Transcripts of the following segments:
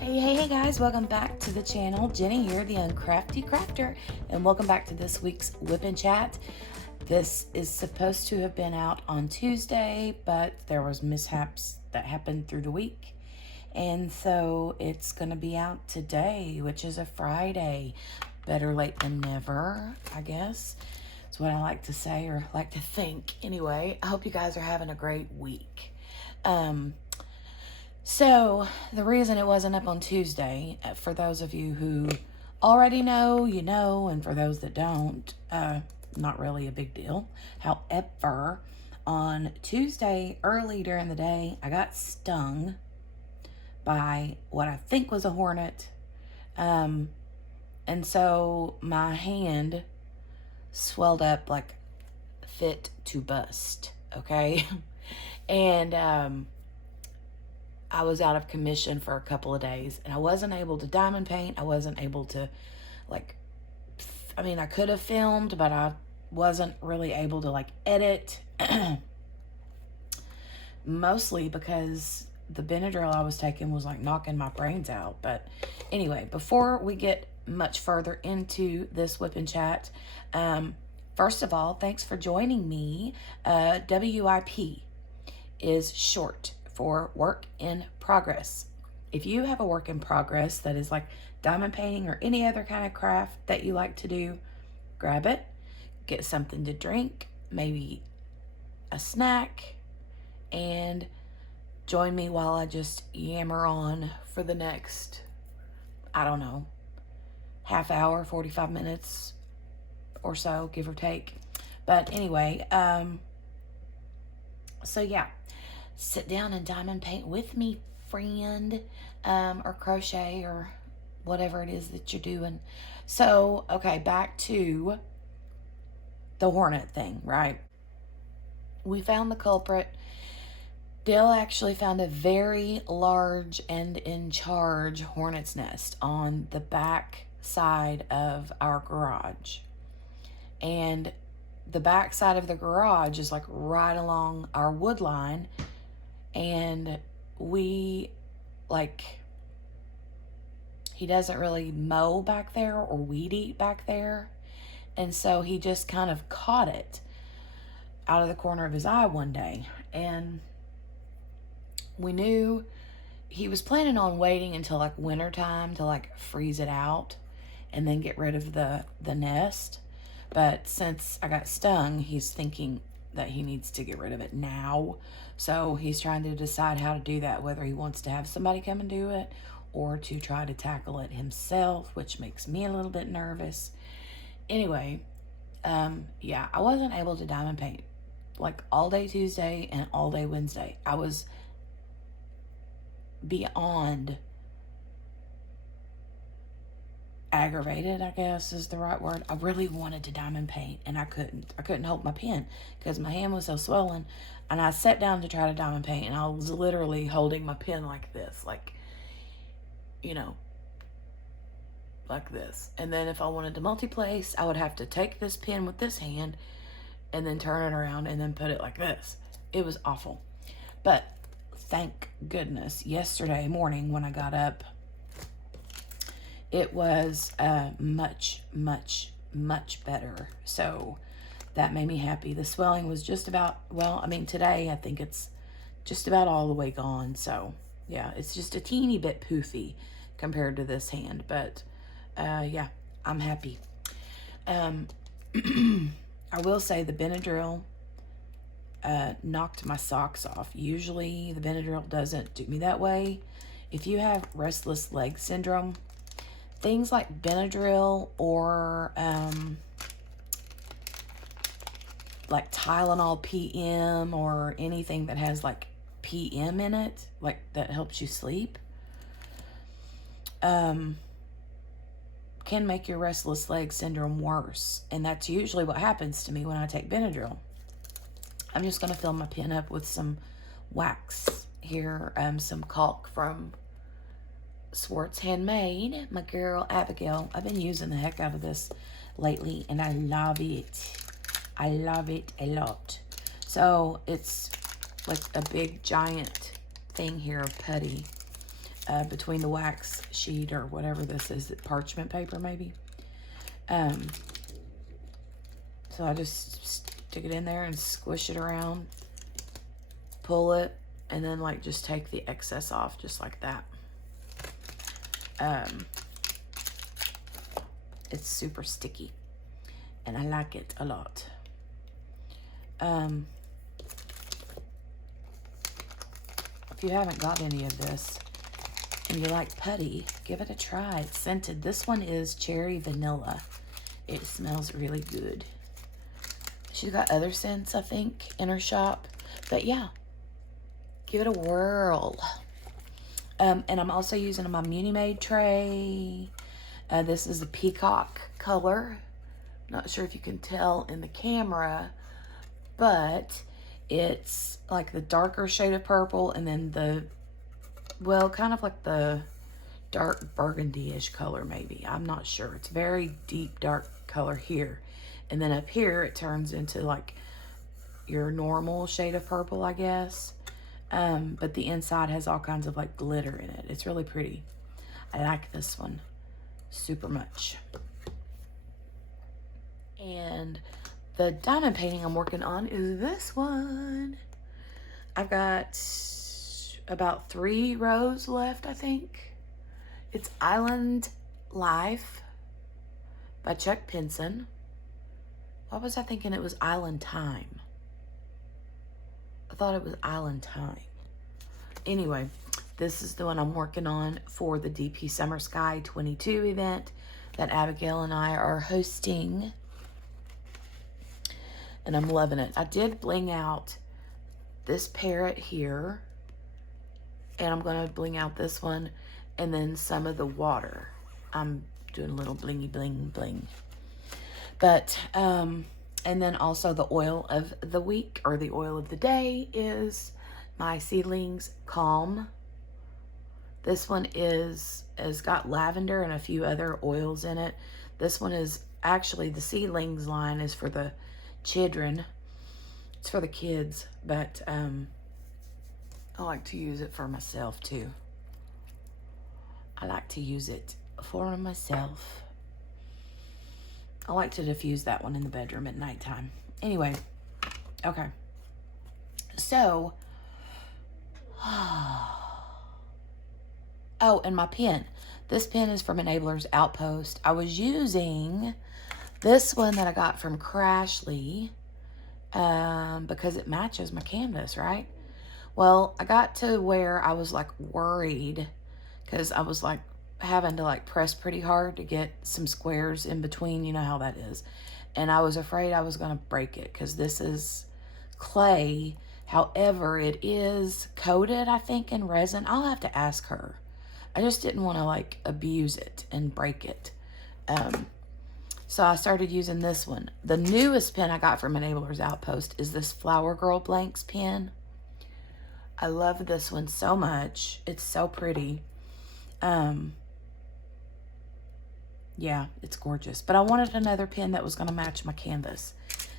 Hey guys, welcome back to the channel. Jenny here, the Uncrafty Crafter, and welcome back to this week's WIP and Chat. This is supposed to have been out on Tuesday, but there was mishaps that happened through the week. And so it's going to be out today, which is a Friday. Better late than never, I guess. That's what I like to say, or like to think. Anyway, I hope you guys are having a great week. So the reason it wasn't up on Tuesday, for those of you who already know, you know, and for those that don't, not really a big deal. However, on Tuesday, early during the day, I got stung by what I think was a hornet. And so my hand swelled up like fit to bust, okay? And I was out of commission for a couple of days, and I wasn't able to diamond paint. I wasn't able to, I could have filmed, but I wasn't really able to edit. Mostly because the Benadryl I was taking was knocking my brains out. But anyway, before we get much further into this WIP and Chat, first of all, thanks for joining me. WIP is short for work in progress. If you have a work in progress that is like diamond painting or any other kind of craft that you like to do, grab it, get something to drink, maybe a snack, and join me while I just yammer on for the next, I don't know, half hour, 45 minutes or so, give or take. But anyway, so yeah, sit down and diamond paint with me, friend, or crochet or whatever it is that you're doing. So, okay, back to the hornet thing, right? We found the culprit. Dale actually found a very large and in charge hornet's nest on the back side of our garage. And the back side of the garage is right along our wood line. And he doesn't really mow back there or weed eat back there. And so he just kind of caught it out of the corner of his eye one day. And we knew he was planning on waiting until winter time to freeze it out and then get rid of the nest. But since I got stung, he's thinking that he needs to get rid of it now. So he's trying to decide how to do that, whether he wants to have somebody come and do it or to try to tackle it himself, which makes me a little bit nervous. Anyway, yeah, I wasn't able to diamond paint all day Tuesday and all day Wednesday. I was beyond aggravated, I guess is the right word. I really wanted to diamond paint and I couldn't hold my pen because my hand was so swollen. And I sat down to try to diamond paint and I was literally holding my pen like this, like this. And then if I wanted to multi-place, I would have to take this pen with this hand and then turn it around and then put it like this. It was awful. But thank goodness yesterday morning when I got up, it was much, much, much better. So that made me happy. The swelling was just about, today I think it's just about all the way gone. So yeah, it's just a teeny bit poofy compared to this hand. But yeah, I'm happy. I will say the Benadryl knocked my socks off. Usually the Benadryl doesn't do me that way. If you have restless leg syndrome, things like Benadryl or Tylenol PM or anything that has PM in it, that helps you sleep, can make your restless leg syndrome worse. And that's usually what happens to me when I take Benadryl. I'm just going to fill my pen up with some wax here, some caulk from Swartz Handmade, my girl Abigail. I've been using the heck out of this lately and I love it. I love it a lot. So it's like a big giant thing here of putty. between the wax sheet or whatever this is, parchment paper maybe. So I just stick it in there and squish it around, pull it, and then like just take the excess off just like that. It's super sticky and I like it a lot. If you haven't got any of this and you like putty, give it a try. It's scented. This one is cherry vanilla. It smells really good. She's got other scents, I think, in her shop. But yeah, give it a whirl. And I'm also using my Muni Made tray. This is a peacock color. Not sure if you can tell in the camera, but it's like the darker shade of purple and then the, well, kind of like the dark burgundy-ish color maybe. I'm not sure. It's very deep dark color here. And then up here it turns into like your normal shade of purple, I guess. But the inside has all kinds of like glitter in it. It's really pretty. I like this one super much. And the diamond painting I'm working on is this one. I've got about 3 rows left, I think. It's Island Life by Chuck Pinson. What was I thinking? It was Island Time. I thought it was Island Time. Anyway, this is the one I'm working on for the DP Summer Sky 22 event that Abigail and I are hosting. And I'm loving it. I did bling out this parrot here. And I'm going to bling out this one. And then some of the water. I'm doing a little blingy bling bling. But, and then also the oil of the week, or the oil of the day, is my Seedlings Calm. This one has got lavender and a few other oils in it. This one is actually, the Seedlings line is for the children. It's for the kids, but I like to use it for myself too. I like to use it for myself. I like to diffuse that one in the bedroom at nighttime. Anyway, okay. So, oh, and my pen. This pen is from Enabler's Outpost. I was using this one that I got from Crashly because it matches my canvas, right? Well, I got to where I was like worried because I was like having to like press pretty hard to get some squares in between. You know how that is. And I was afraid I was going to break it because this is clay. However, it is coated, I think, in resin. I'll have to ask her. I just didn't want to like abuse it and break it. So I started using this one. The newest pen I got from Enabler's Outpost is this Flower Girl Blanks pen. I love this one so much. It's so pretty. Yeah, it's gorgeous. But I wanted another pen that was going to match my canvas.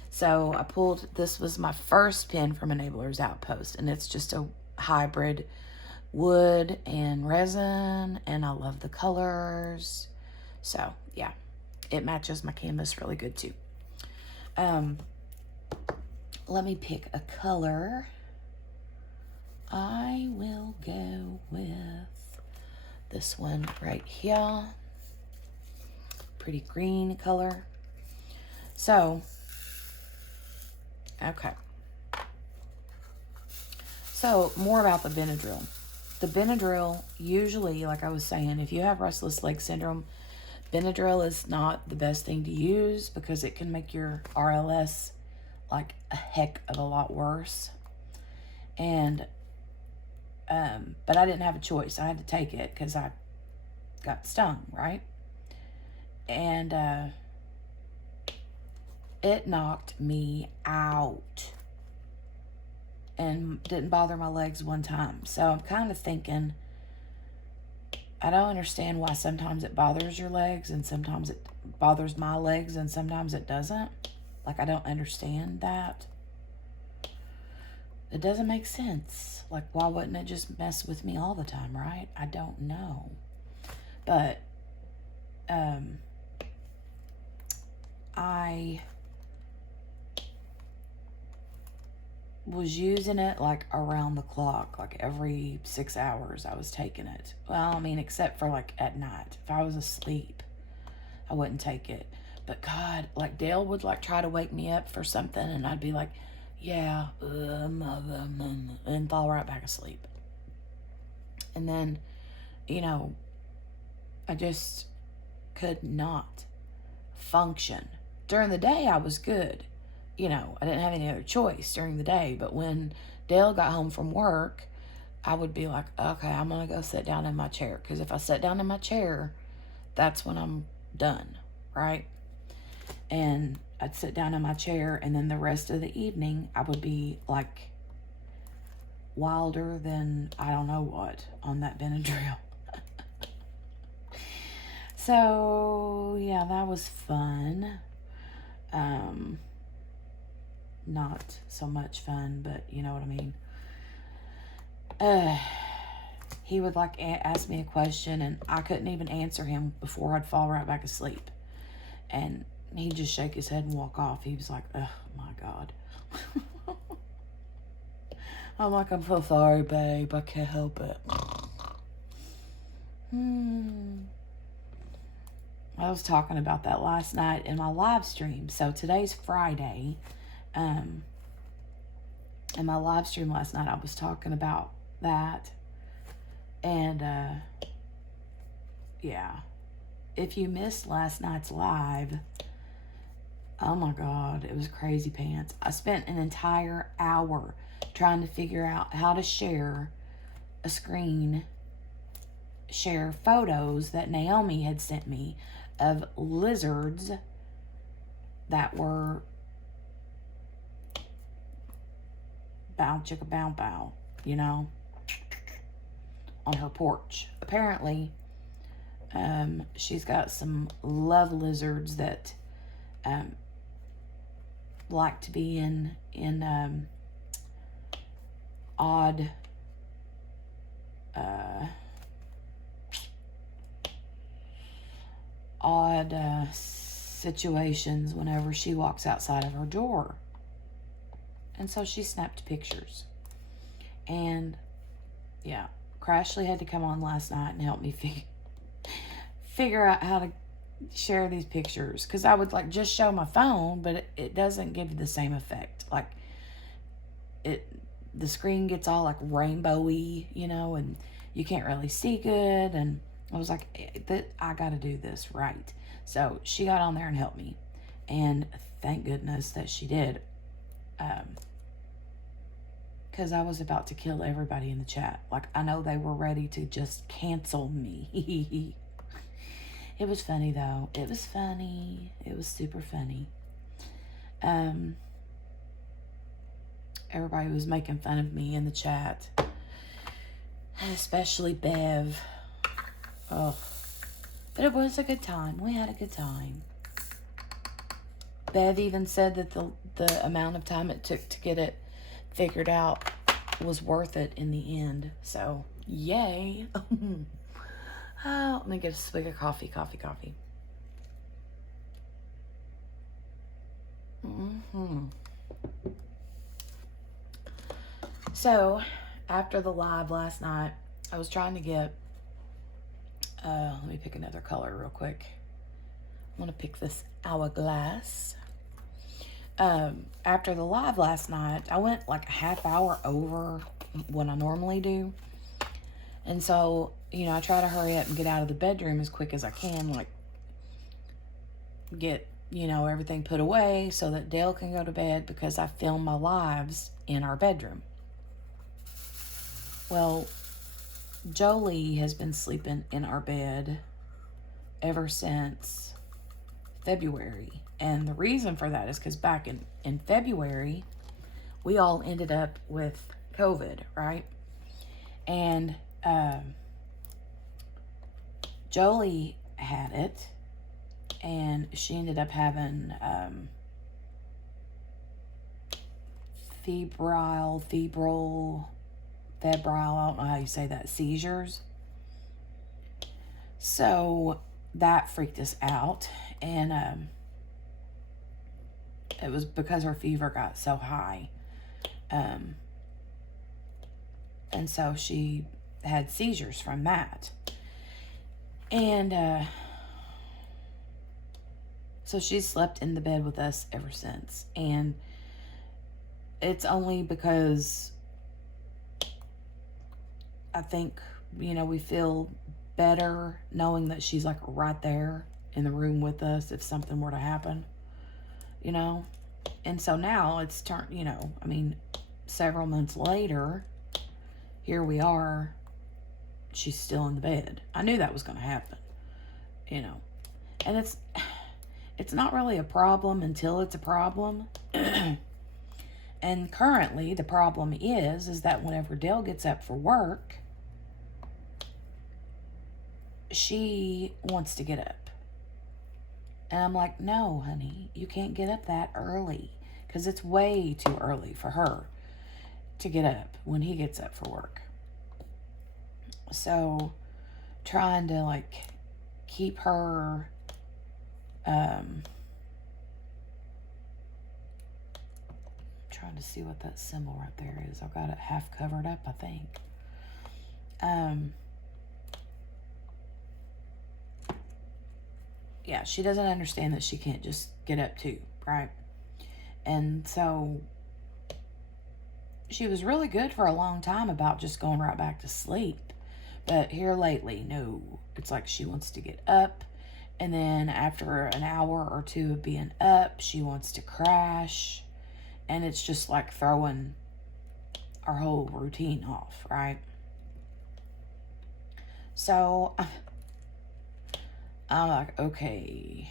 So I pulled, this was my first pen from Enabler's Outpost. And it's just a hybrid wood and resin. And I love the colors. So, yeah. It matches my canvas really good, too. Let me pick a color. I will go with this one right here. Pretty green color. So, okay. So, more about the Benadryl. The Benadryl, usually, like I was saying, if you have restless leg syndrome, Benadryl is not the best thing to use because it can make your RLS like a heck of a lot worse. And, but I didn't have a choice. I had to take it because I got stung, right? And it knocked me out and didn't bother my legs one time. So I'm kind of thinking, I don't understand why sometimes it bothers your legs and sometimes it bothers my legs and sometimes it doesn't. Like, I don't understand that. It doesn't make sense. Like, why wouldn't it just mess with me all the time, right? I don't know. But I was using it like around the clock, like every 6 hours I was taking it. Well, I mean, except for like at night. If I was asleep, I wouldn't take it. But God, like Dale would like try to wake me up for something and I'd be like, yeah, and fall right back asleep. And then, you know, I just could not function. During the day, I was good. You know, I didn't have any other choice during the day. But when Dale got home from work, I would be like, okay, I'm going to go sit down in my chair. Because if I sit down in my chair, that's when I'm done, right? And I'd sit down in my chair, and then the rest of the evening, I would be like wilder than I don't know what on that Benadryl. So, yeah, that was fun. Not so much fun, but you know what I mean. He would like ask me a question and I couldn't even answer him before I'd fall right back asleep. And he'd just shake his head and walk off. He was like, oh my God. I'm like, I'm so sorry, babe. I can't help it. I was talking about that last night in my live stream. So today's Friday. In my live stream last night, I was talking about that. And, yeah. If you missed last night's live, oh my God, it was crazy pants. I spent an entire hour trying to figure out how to share a screen, share photos that Naomi had sent me of lizards that were bow chicka bow bow, you know, on her porch. Apparently, she's got some love lizards that like to be in odd situations whenever she walks outside of her door. And so she snapped pictures. And yeah, Crashly had to come on last night and help me figure out how to share these pictures. Because I would like just show my phone, but it doesn't give you the same effect. Like the screen gets all like rainbowy, you know, and you can't really see good. And I was like, I got to do this right. So she got on there and helped me. And thank goodness that she did. Because I was about to kill everybody in the chat. Like, I know they were ready to just cancel me. It was funny, though. It was funny. It was super funny. Everybody was making fun of me in the chat. Especially Bev. Oh. But it was a good time. We had a good time. Bev even said that the amount of time it took to get it figured out was worth it in the end. So, yay. Oh, let me get a swig of coffee. So, after the live last night, I was trying to get, let me pick another color real quick. I want to pick this hourglass. After the live last night, I went like a half hour over what I normally do. And so, you know, I try to hurry up and get out of the bedroom as quick as I can, like get, you know, everything put away so that Dale can go to bed because I film my lives in our bedroom. Well, Jolie has been sleeping in our bed ever since February. And the reason for that is because back in February, we all ended up with COVID, right? And Jolie had it, and she ended up having febrile, I don't know how you say that, seizures. So that freaked us out. And it was because her fever got so high. And so she had seizures from that. And so she's slept in the bed with us ever since. And it's only because I think, we feel better knowing that she's like right there in the room with us if something were to happen, And so now it's turned, several months later, here we are, she's still in the bed. I knew that was going to happen, And it's not really a problem until it's a problem. And currently the problem is that whenever Dale gets up for work, she wants to get up. And I'm like, no, honey, you can't get up that early, because it's way too early for her to get up when he gets up for work. So trying to keep her trying to see what that symbol right there is. I've got it half covered up, I think. Yeah, she doesn't understand that she can't just get up too, right? And so she was really good for a long time about just going right back to sleep. But here lately, no. It's like she wants to get up, and then after an hour or two of being up, she wants to crash. And it's just like throwing our whole routine off, right? So I'm like, okay.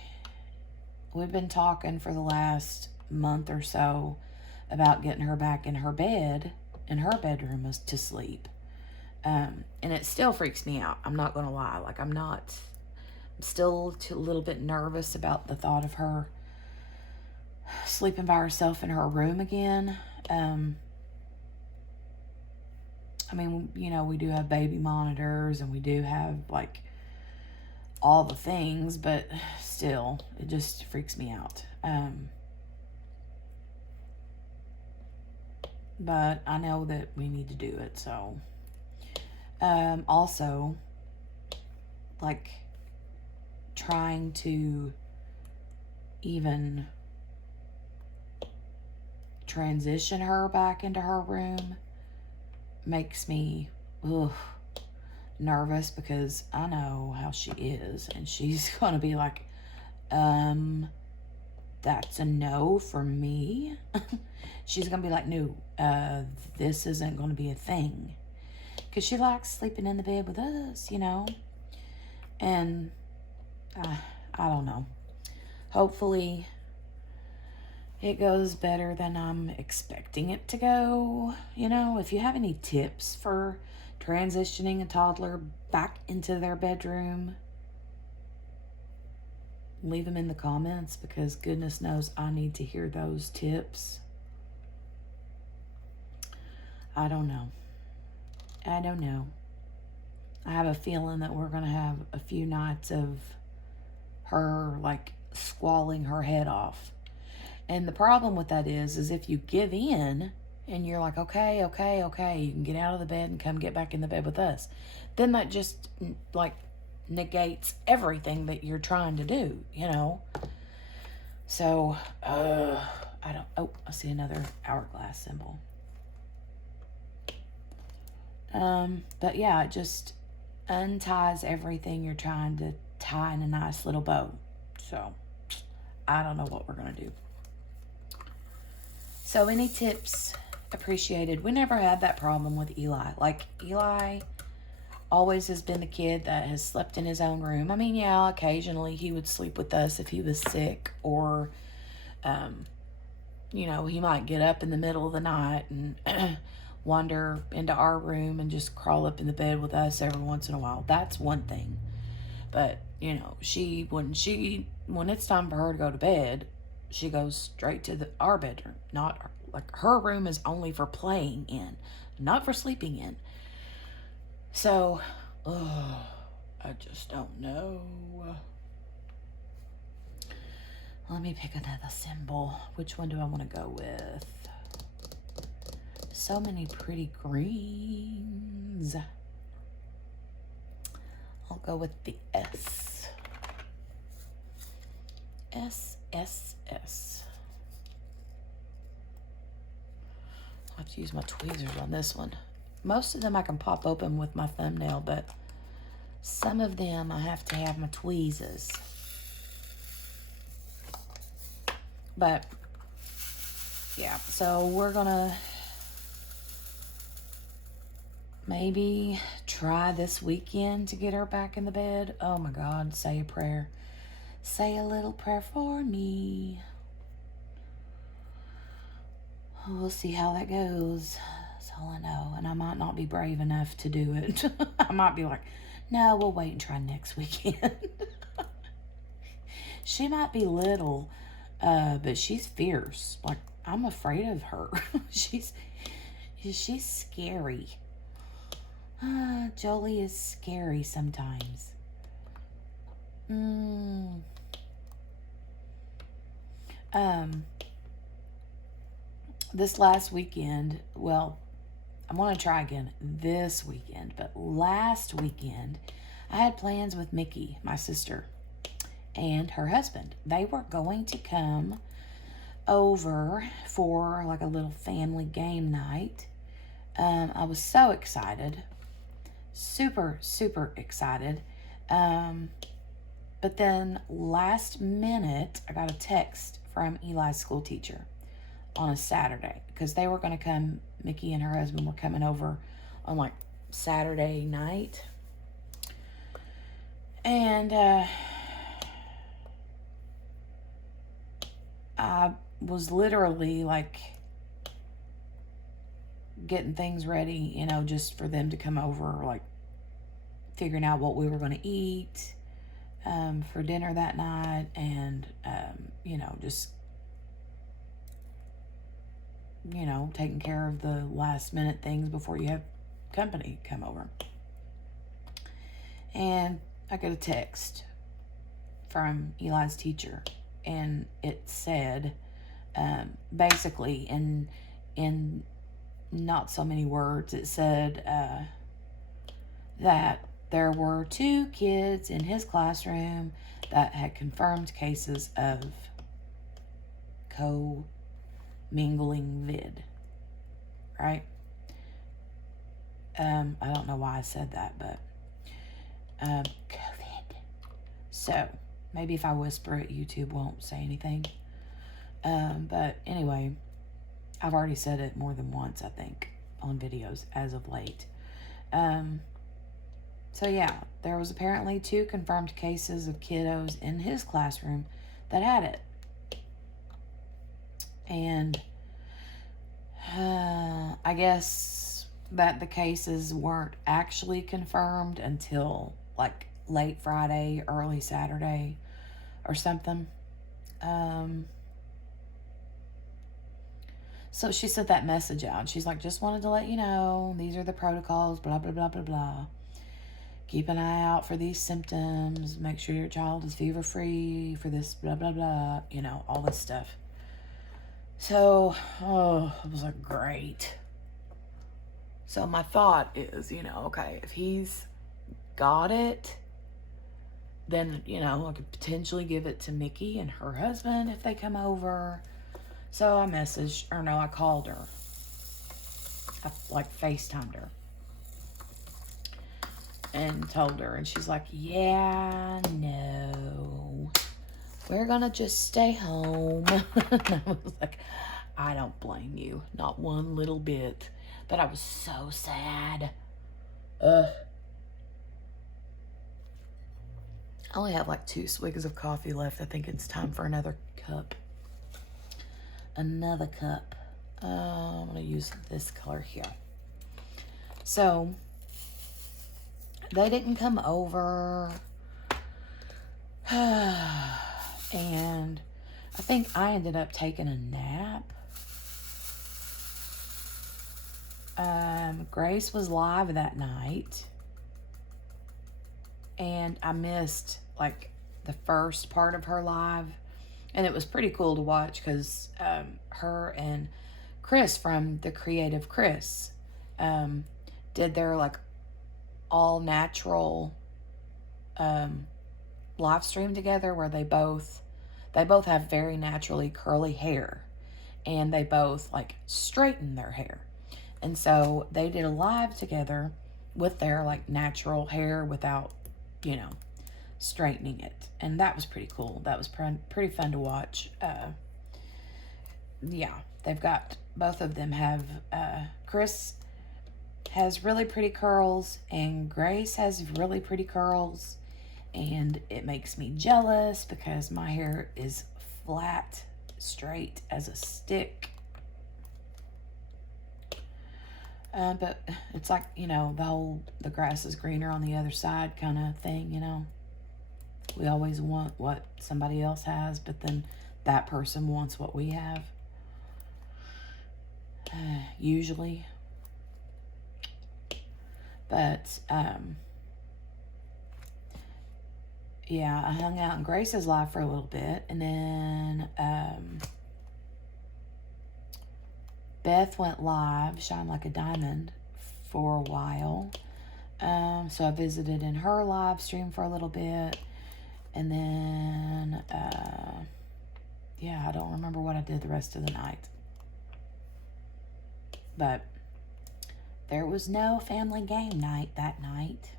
We've been talking for the last month or so about getting her back in her bed, in her bedroom, to sleep. And it still freaks me out. I'm not going to lie. I'm still a little bit nervous about the thought of her sleeping by herself in her room again. We do have baby monitors, and we do have all the things, but still, it just freaks me out. But I know that we need to do it, so. Also, trying to even transition her back into her room makes me nervous, because I know how she is, and she's gonna be like, that's a no for me. She's gonna be like, no, this isn't gonna be a thing, because she likes sleeping in the bed with us, and I don't know. Hopefully it goes better than I'm expecting it to go. If you have any tips for transitioning a toddler back into their bedroom, leave them in the comments, because goodness knows I need to hear those tips. I don't know. I have a feeling that we're going to have a few nights of her squalling her head off. And the problem with that is if you give in and you're like, okay, you can get out of the bed and come get back in the bed with us, then that just negates everything that you're trying to do, So, I see another hourglass symbol. But yeah, it just unties everything you're trying to tie in a nice little bow. So, I don't know what we're going to do. So, any tips appreciated. We never had that problem with Eli. Eli always has been the kid that has slept in his own room. Yeah, occasionally he would sleep with us if he was sick, or, he might get up in the middle of the night and wander into our room and just crawl up in the bed with us every once in a while. That's one thing. But, when it's time for her to go to bed, she goes straight to our bedroom, not Like, her room is only for playing in, not for sleeping in. So, I just don't know. Let me pick another symbol. Which one do I want to go with? So many pretty greens. I'll go with the S. S, S, S. I'll have to use my tweezers on this one. Most of them I can pop open with my thumbnail, but some of them I have to have my tweezers. But, yeah, so we're gonna maybe try this weekend to get her back in the bed. Oh my God, say a prayer. Say a little prayer for me. We'll see how that goes. That's all I know. And I might not be brave enough to do it. I might be like, no, we'll wait and try next weekend. She might be little, but she's fierce. Like, I'm afraid of her. She's scary. Jolie is scary sometimes. This last weekend, well, I'm going to try again this weekend, but last weekend, I had plans with Mickey, my sister, and her husband. They were going to come over for like a little family game night. I was so excited. Super, super excited. But then last minute, I got a text from Eli's school teacher on a Saturday, because they were going to come, Mickey and her husband were coming over on like Saturday night. And I was literally like getting things ready, you know, just for them to come over, like figuring out what we were going to eat for dinner that night, and you know, just, you know, taking care of the last minute things before you have company come over. And I got a text from Eli's teacher, and it said, basically in not so many words, it said that there were 2 kids in his classroom that had confirmed cases of co-mingling vid, right? I don't know why I said that, but COVID. So maybe if I whisper it, YouTube won't say anything. But anyway, I've already said it more than once, I think, on videos as of late. So yeah, there was apparently 2 confirmed cases of kiddos in his classroom that had it. And I guess that the cases weren't actually confirmed until like late Friday, early Saturday or something. So she sent that message out. She's like, just wanted to let you know, these are the protocols, blah, blah, blah, blah, blah. Keep an eye out for these symptoms. Make sure your child is fever-free for this, blah, blah, blah. You know, all this stuff. So, it was like, great. So my thought is, you know, okay, if he's got it, then, you know, I could potentially give it to Mickey and her husband if they come over. So I messaged, or no, I called her. I like FaceTimed her and told her, and she's like, yeah, no, we're gonna just stay home. And I was like, I don't blame you, not one little bit. But I was so sad. I only have like 2 swigs of coffee left. I think it's time for another cup. Another cup. I'm gonna use this color here. So they didn't come over, and I think I ended up taking a nap. Grace was live that night, and I missed like the first part of her live, and it was pretty cool to watch because her and Chris from the Creative Chris did their like all natural live stream together, where they both have very naturally curly hair, and they both like straighten their hair. And so they did a live together with their like natural hair without, you know, straightening it. And that was pretty cool. That was pretty fun to watch. Yeah, they've got, both of them have, Chris has really pretty curls and Grace has really pretty curls. And it makes me jealous because my hair is flat, straight as a stick. But it's like, you know, the grass is greener on the other side kind of thing, you know. We always want what somebody else has, but then that person wants what we have. Usually. But, yeah, I hung out in Grace's life for a little bit, and then, Beth went live, Shine Like a Diamond, for a while. So I visited in her live stream for a little bit. And then, yeah, I don't remember what I did the rest of the night. But there was no family game night that night.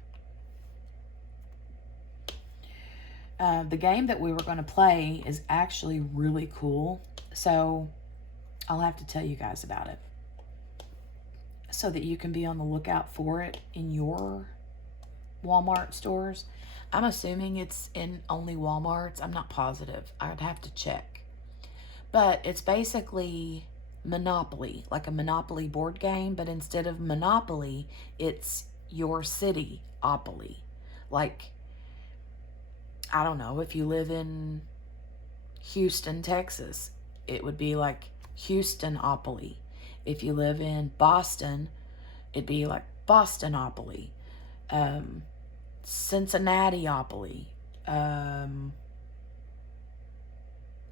The game that we were going to play is actually really cool. So I'll have to tell you guys about it, so that you can be on the lookout for it in your Walmart stores. I'm assuming it's in only Walmarts. I'm not positive. I'd have to check. But it's basically Monopoly, like a Monopoly board game, but instead of Monopoly, it's your city-opoly. Like, I don't know, if you live in Houston, Texas, it would be like Houstonopoly. If you live in Boston, it'd be like Bostonopoly. Cincinnatiopoly.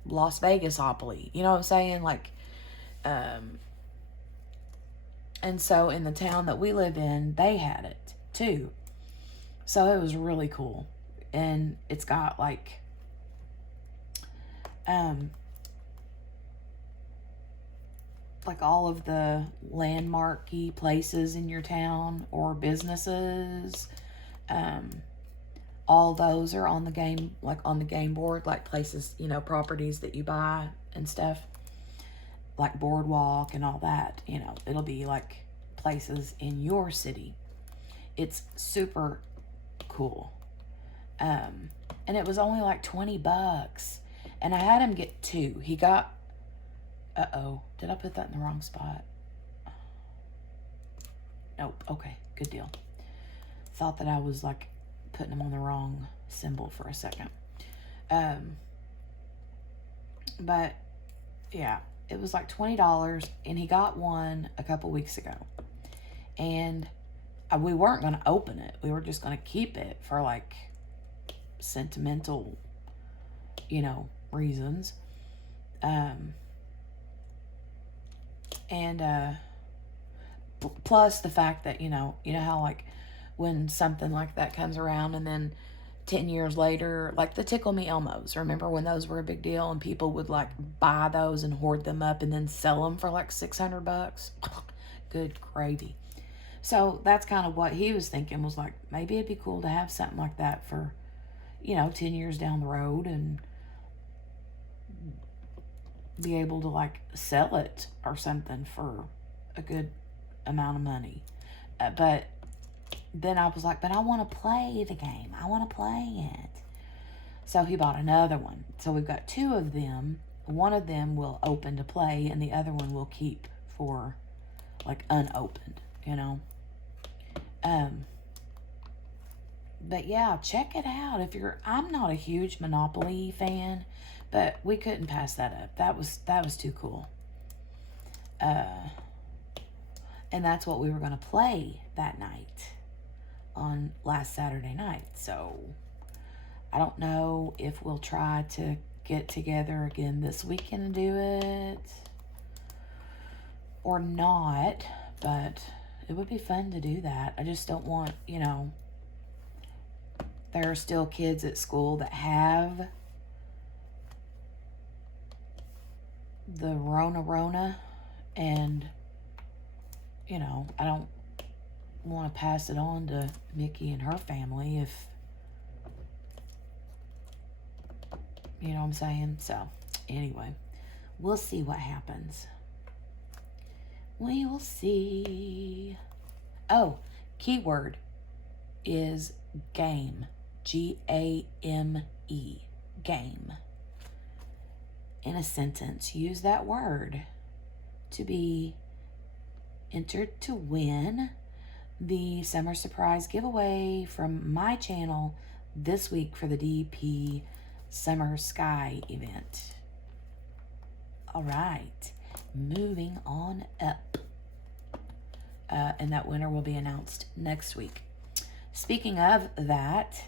Las Vegasopoly. You know what I'm saying? Like, and so in the town that we live in, they had it too. So it was really cool. And it's got like, all of the landmarky places in your town or businesses. All those are on the game, like on the game board, like places, you know, properties that you buy and stuff, like Boardwalk and all that, you know, it'll be like places in your city. It's super cool. And it was only like $20, and I had him get 2. He got, uh-oh, did I put that in the wrong spot? Nope. Okay, good deal. Thought that I was like putting him on the wrong symbol for a second. But yeah, it was like $20, and he got one a couple weeks ago. And we weren't going to open it. We were just going to keep it for like sentimental, you know, reasons. Plus the fact that, you know how like when something like that comes around and then 10 years later, like the Tickle Me Elmos, remember when those were a big deal and people would like buy those and hoard them up and then sell them for like $600? Good gravy. So that's kind of what he was thinking, was like, maybe it'd be cool to have something like that for, you know, 10 years down the road and be able to like sell it or something for a good amount of money. But then I was like, but I want to play the game. I want to play it. So he bought another one. So we've got 2 of them. One of them will open to play, and the other one we'll keep for like unopened, you know. But yeah, check it out. I'm not a huge Monopoly fan, but we couldn't pass that up. That was too cool. And that's what we were going to play that night on last Saturday night. So I don't know if we'll try to get together again this weekend and do it or not, but it would be fun to do that. I just don't want, you know, there are still kids at school that have the Rona, and, you know, I don't want to pass it on to Mickey and her family if, you know what I'm saying? So, anyway, we'll see what happens. We will see. Oh, keyword is game. G-A-M-E. Game. In a sentence, use that word to be entered to win the summer surprise giveaway from my channel this week for the DP Summer Sky event. All right, moving on up. And that winner will be announced next week. Speaking of that,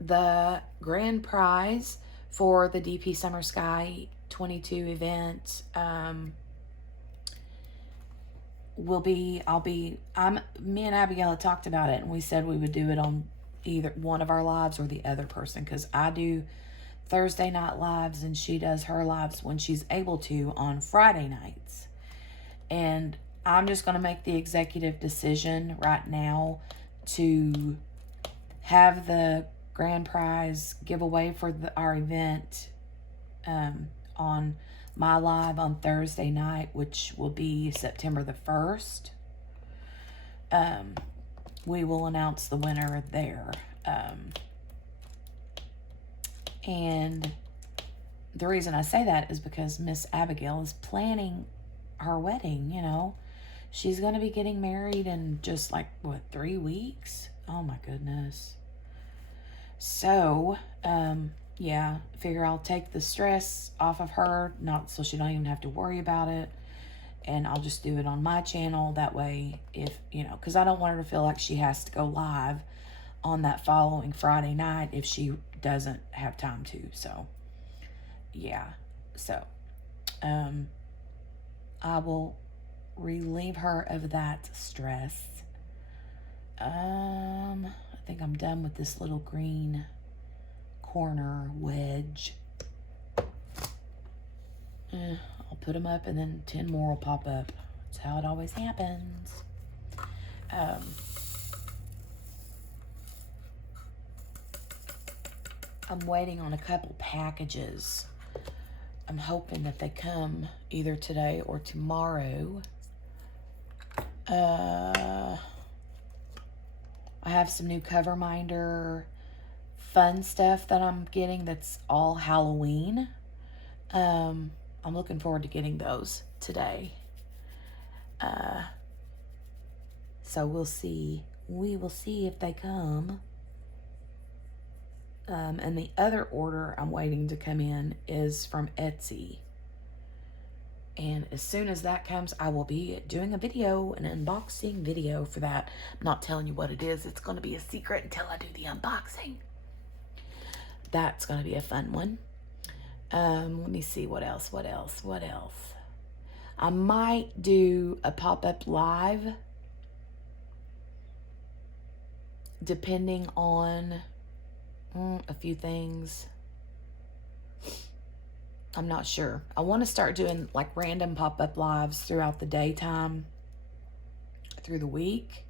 the grand prize for the DP Summer Sky 22 event will be, me and Abigail had talked about it, and we said we would do it on either one of our lives or the other person, because I do Thursday night lives and she does her lives when she's able to on Friday nights. And I'm just going to make the executive decision right now to have the grand prize giveaway for our event on my live on Thursday night, which will be September the 1st. We will announce the winner there. And the reason I say that is because Miss Abigail is planning her wedding, you know. She's going to be getting married in just like, what, 3 weeks? Oh my goodness. So, yeah, figure I'll take the stress off of her, not so she don't even have to worry about it. And I'll just do it on my channel. That way, if, you know, because I don't want her to feel like she has to go live on that following Friday night if she doesn't have time to. So, yeah. So, I will relieve her of that stress. I think I'm done with this little green corner wedge. I'll put them up and then 10 more will pop up. That's how it always happens. I'm waiting on a couple packages. I'm hoping that they come either today or tomorrow. I have some new cover minder fun stuff that I'm getting that's all Halloween. I'm looking forward to getting those today. So we'll see. We will see if they come. And the other order I'm waiting to come in is from Etsy. And as soon as that comes, I will be doing a video, an unboxing video for that. I'm not telling you what it is. It's going to be a secret until I do the unboxing. That's going to be a fun one. Let me see what else. I might do a pop-up live depending on a few things. I'm not sure. I want to start doing like random pop-up lives throughout the daytime, through the week.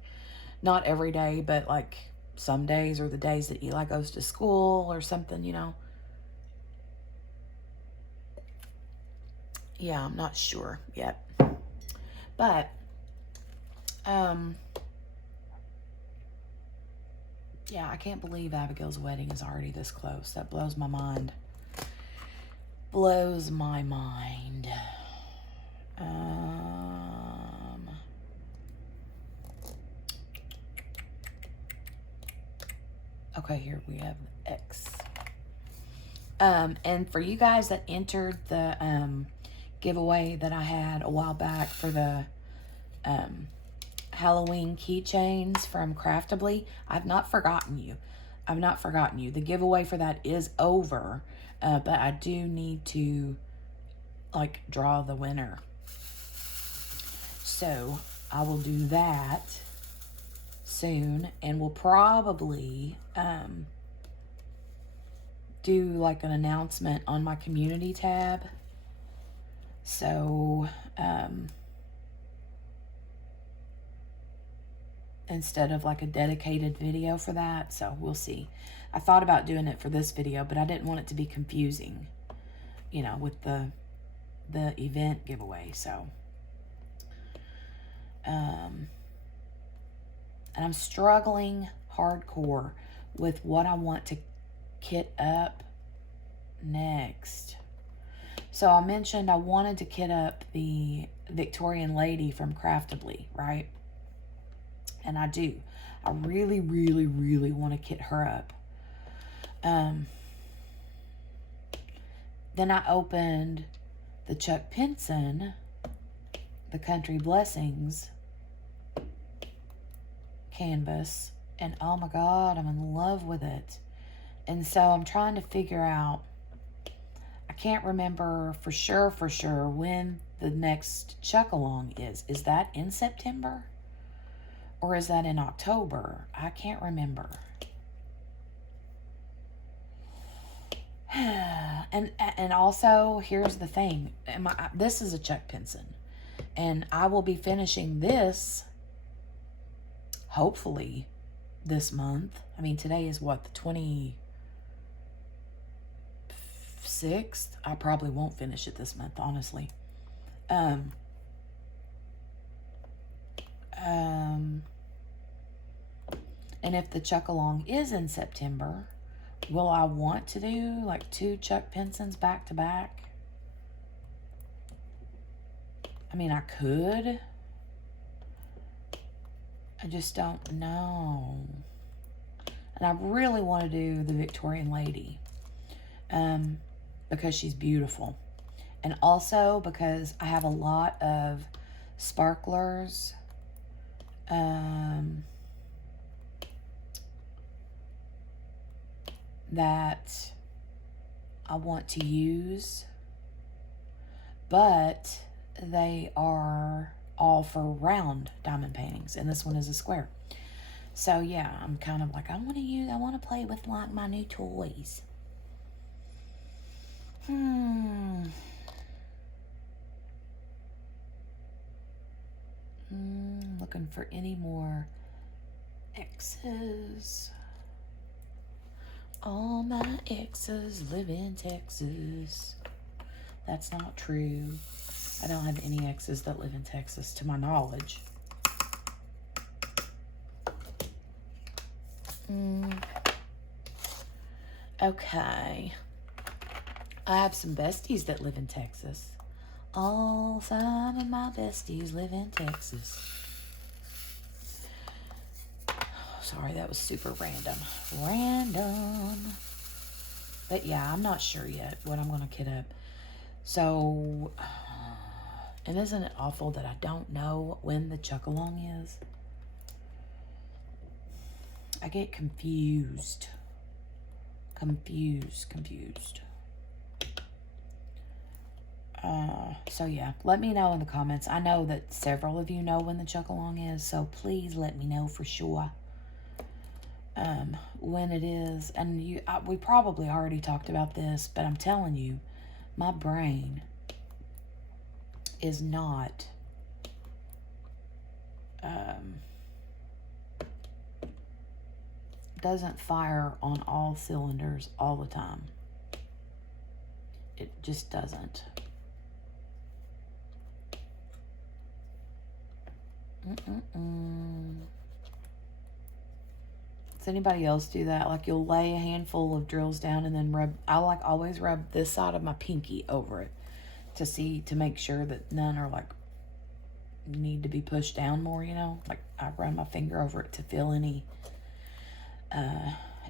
Not every day, but like some days, or the days that Eli goes to school or something, you know. Yeah, I'm not sure yet. But, yeah, I can't believe Abigail's wedding is already this close. That blows my mind. Blows my mind. Okay, here we have X. And for you guys that entered the giveaway that I had a while back for the Halloween keychains from Craftably. I've not forgotten you. I've not forgotten you. The giveaway for that is over, but I do need to, like, draw the winner. So I will do that soon, and we'll probably do like an announcement on my community tab. So instead of like a dedicated video for that. So we'll see. I thought about doing it for this video, but I didn't want it to be confusing, you know, with the event giveaway. So and I'm struggling hardcore with what I want to kit up next. So I mentioned I wanted to kit up the Victorian lady from Craftably, right? And I do. I really, really, really want to kit her up. Then I opened the Chuck Pinson, the Country Blessings canvas, and oh my God, I'm in love with it. And so I'm trying to figure out, I can't remember for sure when the next Chuck Along is. Is that in September? Or is that in October? I can't remember. And also, here's the thing. This is a Chuck Pinson. And I will be finishing this, hopefully, this month. I mean, today is what, the 26th? I probably won't finish it this month, honestly. And if the Chuck Along is in September, will I want to do like 2 Chuck Pinsons back to back? I mean, I could. I just don't know. And I really want to do the Victorian lady because she's beautiful. And also because I have a lot of sparklers that I want to use, but they are all for round diamond paintings, and this one is a square. So yeah, I'm kind of like, I want to play with like my new toys. Looking for any more exes. All my exes live in Texas. That's not true. I don't have any exes that live in Texas, to my knowledge. Okay. I have some besties that live in Texas. All 5 of my besties live in Texas. Sorry, that was super random. But yeah, I'm not sure yet what I'm going to kit up. So, and isn't it awful that I don't know when the Chuck Along is? I get confused. Confused. So yeah, let me know in the comments. I know that several of you know when the Chuck Along is, so please let me know for sure when it is. And we probably already talked about this, but I'm telling you, my brain is not doesn't fire on all cylinders all the time. It just doesn't. Does anybody else do that? Like, you'll lay a handful of drills down and then rub. I like always rub this side of my pinky over it to make sure that none are like need to be pushed down more, you know? Like, I run my finger over it to feel any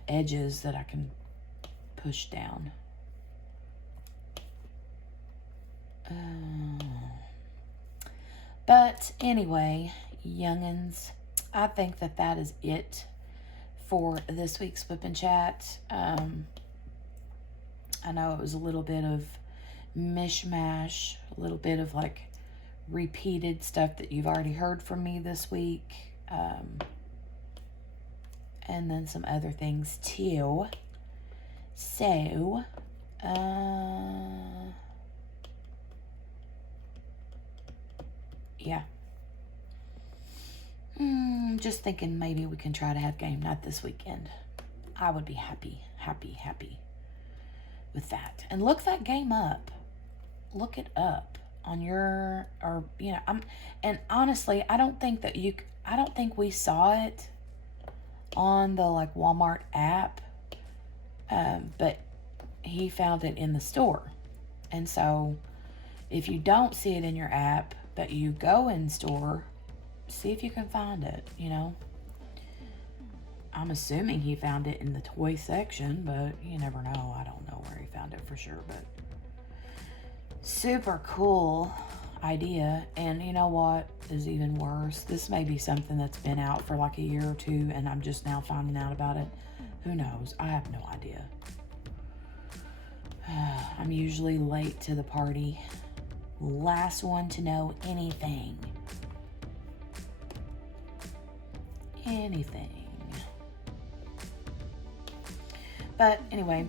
edges that I can push down. But anyway, youngins, I think that is it for this week's Whip and Chat. I know it was a little bit of mishmash, a little bit of like repeated stuff that you've already heard from me this week. And then some other things too. So, yeah. Just thinking maybe we can try to have game night this weekend. I would be happy with that. And look that game up. Look it up on your, or, you know, and honestly, I don't think we saw it on the like Walmart app, but he found it in the store. And so if you don't see it in your app, but you go in store, see if you can find it, you know. I'm assuming he found it in the toy section, but you never know. I don't know where he found it for sure, but super cool idea. And you know what is even worse? This may be something that's been out for like a year or two and I'm just now finding out about it. Who knows? I have no idea. I'm usually late to the party. Last one to know anything. But anyway,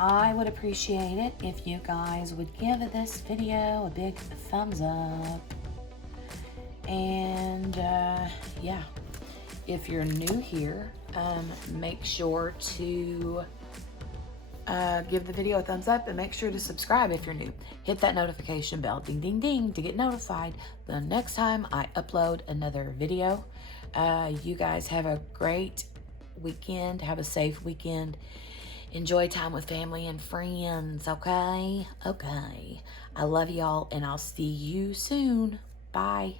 I would appreciate it if you guys would give this video a big thumbs up. And yeah, if you're new here, make sure to give the video a thumbs up and make sure to subscribe if you're new. Hit that notification bell, ding, ding, ding, to get notified the next time I upload another video. You guys have a great weekend. Have a safe weekend. Enjoy time with family and friends, okay? Okay. I love y'all, and I'll see you soon. Bye.